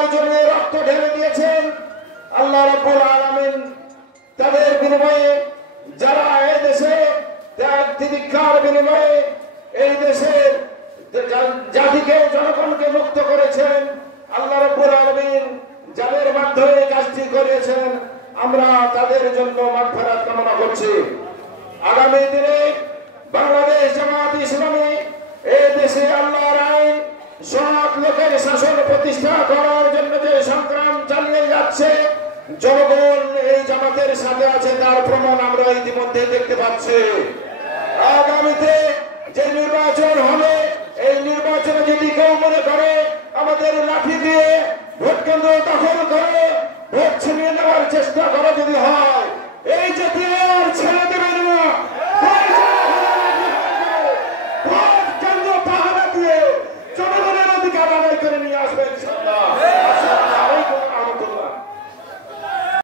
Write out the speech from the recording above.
আল্লাহর জন্য রক্ত ঢেলে দিয়েছেন। আল্লাহ রাব্বুল আলামিন তাদের বিনিময়ে, যারা এই দেশে ত্যাগ তিতিক্ষার বিনিময়ে এই দেশের জাতিকে, জনগণকে মুক্ত করেছেন, আল্লাহ রাব্বুল আলামিন যাদের মাধ্যমে কাজটি করেছেন, আমরা তাদের জন্য মাগফিরাত কামনা করছি। আগামী দিনে বাংলাদেশ জামাত ইসলামী এই দেশে আল্লাহর আইন, সৎ লোকের শাসন প্রতিষ্ঠা করার জন্য যে সংগ্রাম চালিয়ে যাচ্ছে, জনগণ এই জামাতের সাথে আছে, তার প্রমাণ আমরা ইতিমধ্যে দেখতে পাচ্ছি। আগামীতে যে নির্বাচন হবে, এই নির্বাচনে যদি কেউ মনে করে আমাদের লাঠি দিয়ে ভোট কেন্দ্র দখল করে ভোট ছিনিয়ে নেওয়ার চেষ্টা করা যদি হয়, এই জাতীয় আর ছেড়ে দেবেন না। ভোট কেন্দ্র পাহারা দিয়ে জনগণের অধিকার আদায় করে নিয়ে আসবেন।